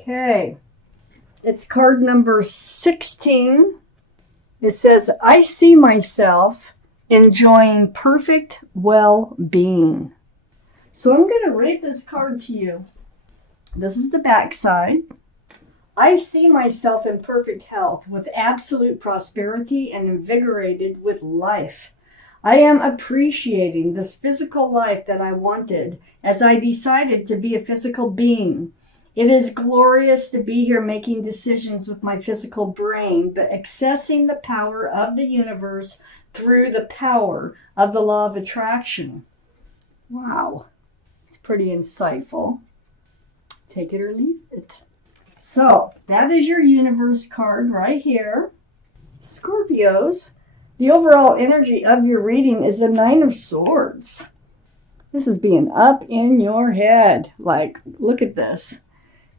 Okay, it's card number 16. It says, I see myself enjoying perfect well-being. So I'm going to read this card to you. This is the back side. I see myself in perfect health, with absolute prosperity and invigorated with life. I am appreciating this physical life that I wanted as I decided to be a physical being. It is glorious to be here making decisions with my physical brain, but accessing the power of the universe through the power of the law of attraction. Wow, it's pretty insightful. Take it or leave it. So that is your universe card right here. Scorpios, the overall energy of your reading is the Nine of Swords. This is being up in your head. Like, look at this.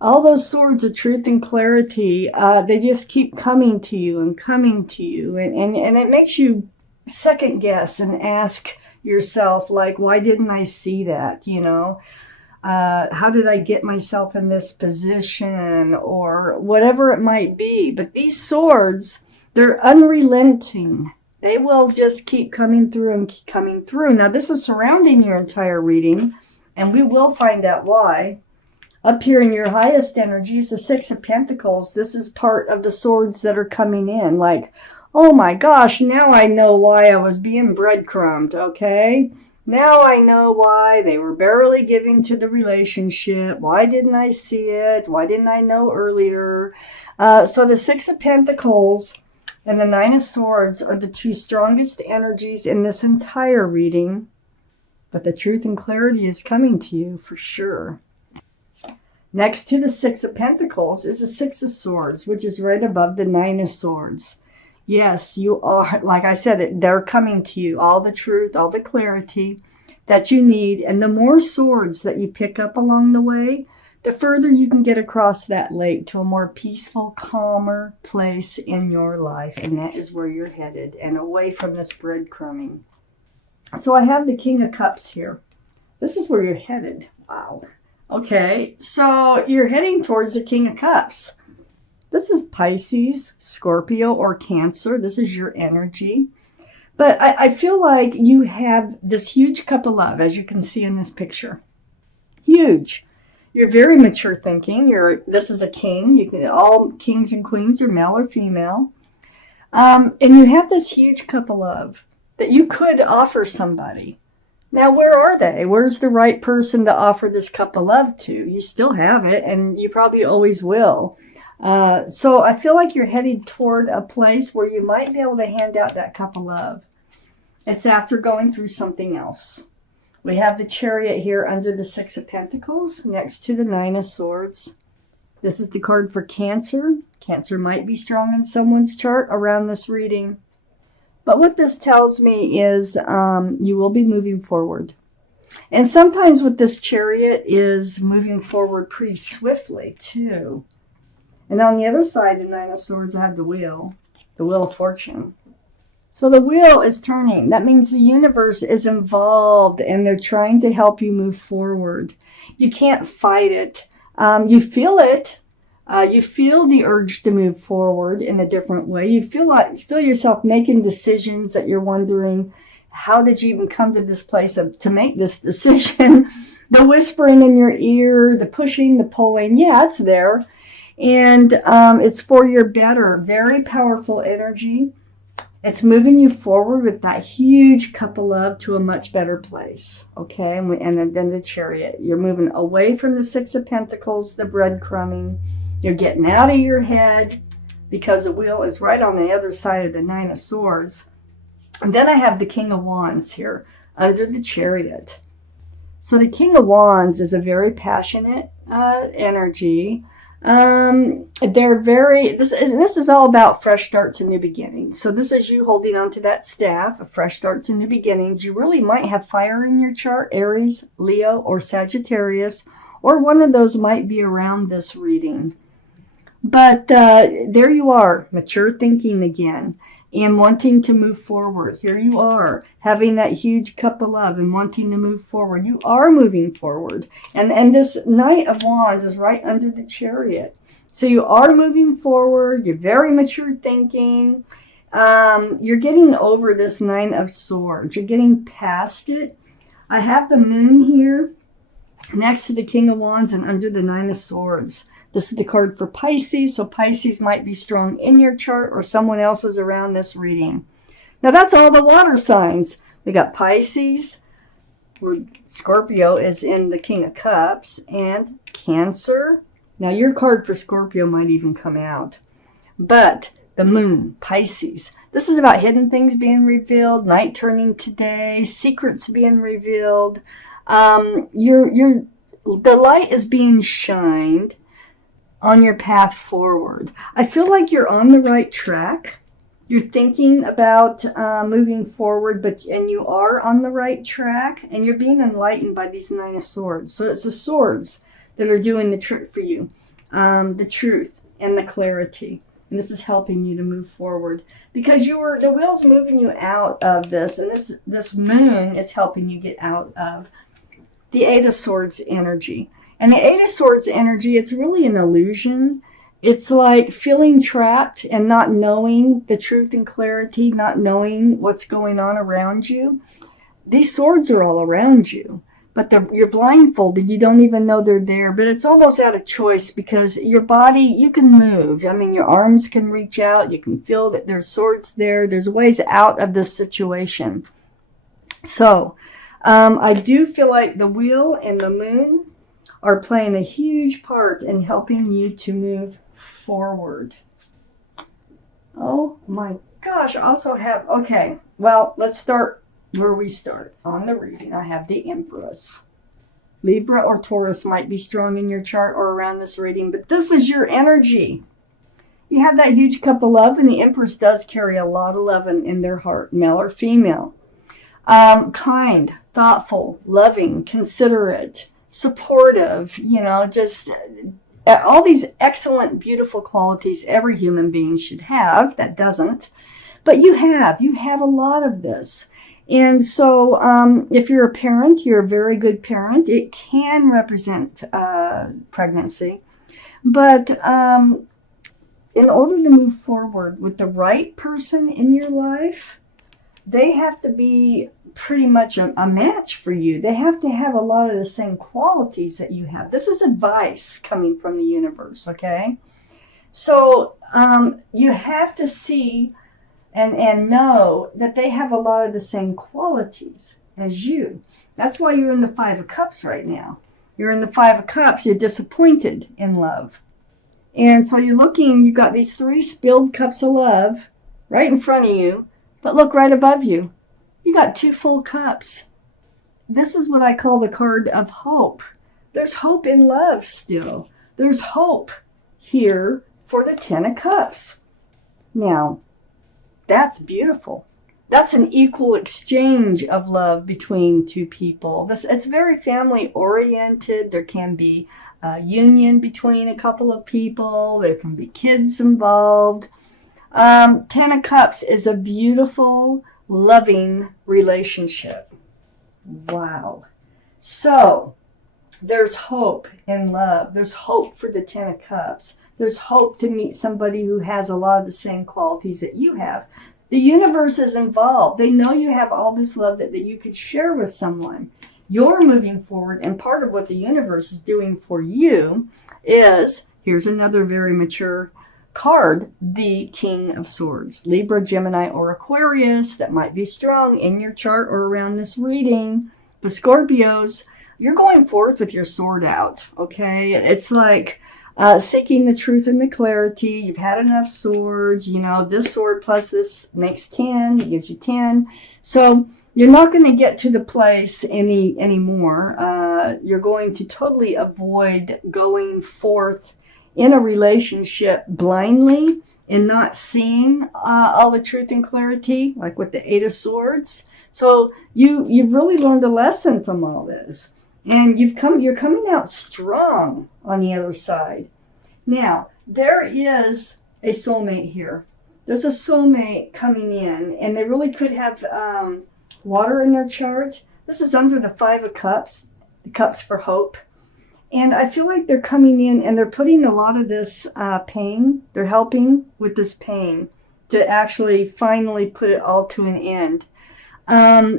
All those swords of truth and clarity, they just keep coming to you and coming to you. And it makes you second guess and ask yourself, like, why didn't I see that, how did I get myself in this position, or whatever it might be. But these swords, they're unrelenting. They will just keep coming through and keep coming through. Now, this is surrounding your entire reading, and we will find out why. Up here in your highest energy is the Six of Pentacles. This is part of the swords that are coming in. Like, oh my gosh, now I know why I was being breadcrumbed, okay? Now I know why they were barely giving to the relationship. Why didn't I see it? Why didn't I know earlier? So the Six of Pentacles and the Nine of Swords are the two strongest energies in this entire reading. But the truth and clarity is coming to you for sure. Next to the Six of Pentacles is the Six of Swords, which is right above the Nine of Swords. Yes, you are, like I said, they're coming to you. All the truth, all the clarity that you need. And the more swords that you pick up along the way, the further you can get across that lake to a more peaceful, calmer place in your life. And that is where you're headed, and away from this breadcrumbing. So I have the King of Cups here. This is where you're headed. Wow. Okay, so you're heading towards the King of Cups. This is Pisces, Scorpio, or Cancer. This is your energy. But I feel like you have this huge cup of love, as you can see in this picture. Huge. You're very mature thinking. This is a king. All kings and queens are male or female. And you have this huge cup of love that you could offer somebody. Now, where are they? Where's the right person to offer this cup of love to? You still have it, and you probably always will. So I feel like you're headed toward a place where you might be able to hand out that cup of love. It's after going through something else. We have the Chariot here under the Six of Pentacles next to the Nine of Swords. This is the card for Cancer. Cancer might be strong in someone's chart around this reading. But what this tells me is you will be moving forward. And sometimes with this Chariot is moving forward pretty swiftly too. And on the other side, the Nine of Swords, I have the Wheel of Fortune. So the wheel is turning. That means the universe is involved and they're trying to help you move forward. You can't fight it. You feel it. You feel the urge to move forward in a different way. You feel yourself making decisions that you're wondering, how did you even come to this place to make this decision? The whispering in your ear, the pushing, the pulling, yeah, it's there. And it's for your better. Very powerful energy. It's moving you forward with that huge cup of love to a much better place. Okay, and then the Chariot. You're moving away from the Six of Pentacles, the breadcrumbing. You're getting out of your head because the wheel is right on the other side of the Nine of Swords. And then I have the King of Wands here under the Chariot. So the King of Wands is a very passionate energy. They're very, this is all about fresh starts and new beginnings. So this is you holding on to that staff of fresh starts and new beginnings. You really might have fire in your chart, Aries, Leo, or Sagittarius, or one of those might be around this reading. But there you are, mature thinking again. and wanting to move forward. Here you are, having that huge cup of love and wanting to move forward. You are moving forward. And this Knight of Wands is right under the Chariot. So you are moving forward. You're very mature thinking. You're getting over this Nine of Swords. You're getting past it. I have the Moon here next to the King of Wands and under the Nine of Swords. This is the card for Pisces, so Pisces might be strong in your chart or someone else's around this reading. Now that's all the water signs. We got Pisces, where Scorpio is in the King of Cups, and Cancer. Now your card for Scorpio might even come out. But the Moon, Pisces. This is about hidden things being revealed, night turning to day, secrets being revealed. The light is being shined on your path forward. I feel like you're on the right track. You're thinking about moving forward, and you are on the right track, and you're being enlightened by these Nine of Swords. So it's the swords that are doing the trick for you, the truth and the clarity. And this is helping you to move forward because the wheel's moving you out of this, and this Moon is helping you get out of the Eight of Swords energy. And the Eight of Swords energy, it's really an illusion. It's like feeling trapped and not knowing the truth and clarity, not knowing what's going on around you. These swords are all around you, but you're blindfolded. You don't even know they're there, but it's almost out of choice because your body, you can move. I mean, your arms can reach out. You can feel that there's swords there. There's ways out of this situation. So I do feel like the Wheel and the Moon are playing a huge part in helping you to move forward. Oh my gosh, I also have, okay, well, let's start where we start on the reading. I have the Empress. Libra or Taurus might be strong in your chart or around this reading, but this is your energy. You have that huge cup of love, and the Empress does carry a lot of love in their heart, male or female. Kind, thoughtful, loving, considerate, supportive, just all these excellent, beautiful qualities every human being should have. That doesn't. But you have a lot of this. And so if you're a parent, you're a very good parent. It can represent pregnancy. But in order to move forward with the right person in your life, they have to be pretty much a match for you. They have to have a lot of the same qualities that you have. This is advice coming from the universe, okay? So you have to see and know that they have a lot of the same qualities as you. That's why you're in the Five of Cups right now. You're in the Five of Cups. You're disappointed in love. And so you got these 3 spilled cups of love right in front of you, but look right above you. You got 2 full cups. This is what I call the card of hope. There's hope in love still. There's hope here for the 10 of Cups. Now, that's beautiful. That's an equal exchange of love between 2 people. It's very family oriented. There can be a union between a couple of people. There can be kids involved. 10 of Cups is a beautiful, loving relationship. Wow. So there's hope in love. There's hope for the 10 of Cups. There's hope to meet somebody who has a lot of the same qualities that you have. The universe is involved. They know you have all this love that you could share with someone. You're moving forward, and part of what the universe is doing for you is, here's another very mature card, the King of Swords. Libra, Gemini, or Aquarius, that might be strong in your chart or around this reading. The Scorpios, you're going forth with your sword out, okay? It's like seeking the truth and the clarity. You've had enough swords. This sword plus this makes 10. It gives you 10. So you're not going to get to the place anymore. You're going to totally avoid going forth in a relationship blindly and not seeing all the truth and clarity, like with the Eight of Swords. So you've really learned a lesson from all this, and you're coming out strong on the other side. Now, there is a soulmate here. There's a soulmate coming in, and they really could have water in their chart. This is under the Five of Cups, the cups for hope. And I feel like they're coming in and they're putting a lot of this pain, they're helping with this pain to actually finally put it all to an end.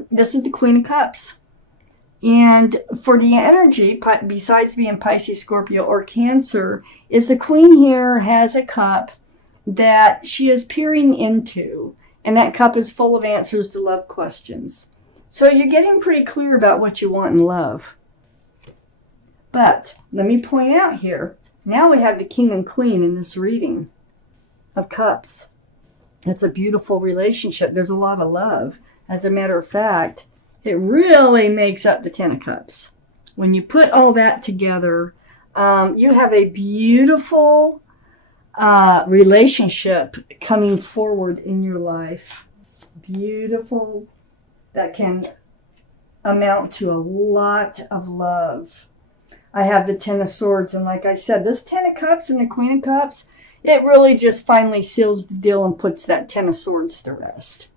This is the Queen of Cups. And for the energy, besides being Pisces, Scorpio, or Cancer, is the Queen here has a cup that she is peering into. And that cup is full of answers to love questions. So you're getting pretty clear about what you want in love. But let me point out here, now we have the King and Queen in this reading of Cups. It's a beautiful relationship. There's a lot of love. As a matter of fact, it really makes up the Ten of Cups. When you put all that together, you have a beautiful relationship coming forward in your life. Beautiful. That can amount to a lot of love. I have the Ten of Swords, and like I said, this Ten of Cups and the Queen of Cups, it really just finally seals the deal and puts that Ten of Swords to rest.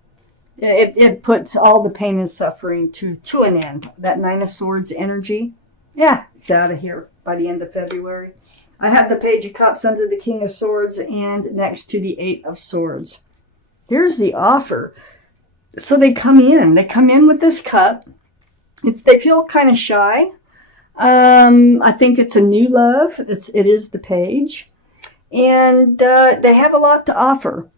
It puts all the pain and suffering to an end. That Nine of Swords energy, yeah, it's out of here by the end of February. I have the Page of Cups under the King of Swords and next to the Eight of Swords. Here's the offer. So they come in with this cup. If they feel kind of shy, I think it's a new love. It is the Page. And they have a lot to offer.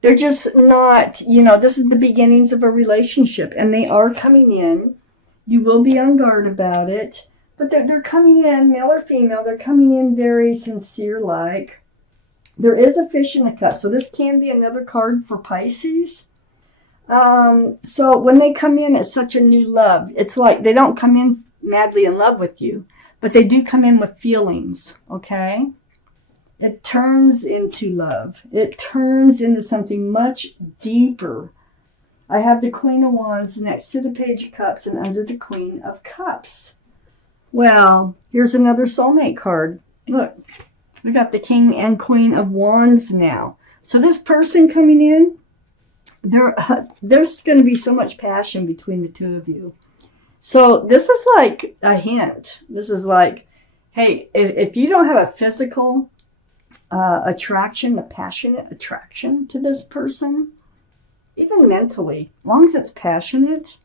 They're just not, this is the beginnings of a relationship. And they are coming in. You will be on guard about it. But they're coming in, male or female, they're coming in very sincere-like. There is a Fish in the Cup. So this can be another card for Pisces. So when they come in, it's such a new love. It's like they don't come in madly in love with you, but they do come in with feelings, okay? It turns into love. It turns into something much deeper. I have the Queen of Wands next to the Page of Cups and under the Queen of Cups. Well, here's another soulmate card. Look, we got the King and Queen of Wands now. So this person coming in, there's going to be so much passion between the two of you. So this is like a hint. This is like, hey, if you don't have a physical attraction, a passionate attraction to this person, even mentally, as long as it's passionate,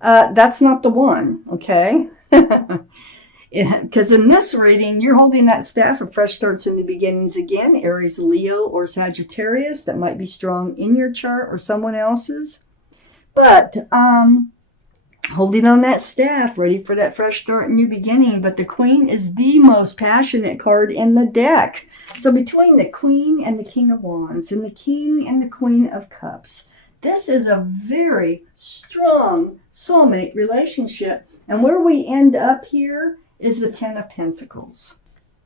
that's not the one, okay? Because in this reading, you're holding that staff of fresh starts and new beginnings again, Aries, Leo, or Sagittarius. That might be strong in your chart or someone else's. But holding on that staff, ready for that fresh start and new beginning. But the Queen is the most passionate card in the deck. So between the Queen and the King of Wands and the King and the Queen of Cups, this is a very strong soulmate relationship. And where we end up here is the Ten of Pentacles.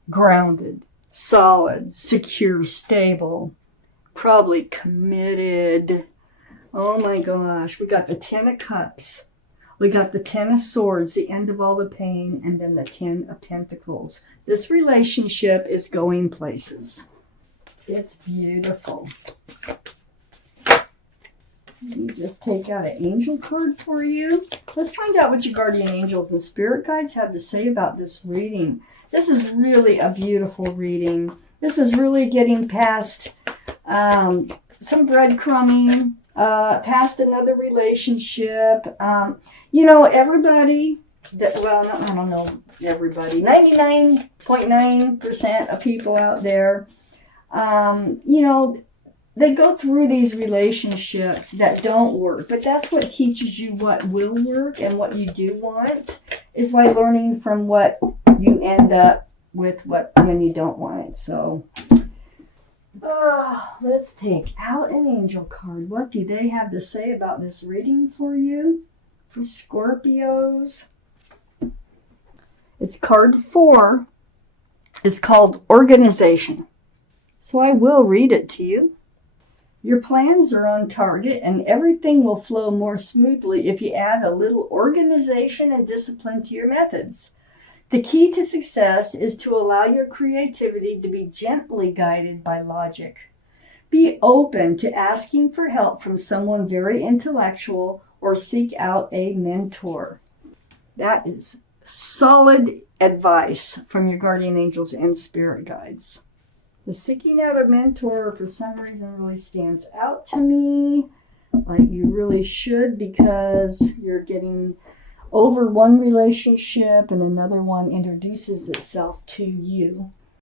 Grounded, solid, secure, stable, probably committed. Oh my gosh, we got the Ten of Cups. We got the Ten of Swords, the end of all the pain, and then the Ten of Pentacles. This relationship is going places. It's beautiful. Let me just take out an angel card for you. Let's find out what your guardian angels and spirit guides have to say about this reading. This is really a beautiful reading. This is really getting past some breadcrumbing, past another relationship. Everybody, I don't know everybody, 99.9% of people out there, they go through these relationships that don't work, but that's what teaches you what will work and what you do want, is by learning from what you end up with when you don't want it. So, let's take out an angel card. What do they have to say about this reading for you? For Scorpios. It's card 4. It's called Organization. So I will read it to you. Your plans are on target and everything will flow more smoothly if you add a little organization and discipline to your methods. The key to success is to allow your creativity to be gently guided by logic. Be open to asking for help from someone very intellectual or seek out a mentor. That is solid advice from your guardian angels and spirit guides. The seeking out a mentor for some reason really stands out to me. Like you really should, because you're getting over one relationship and another one introduces itself to you.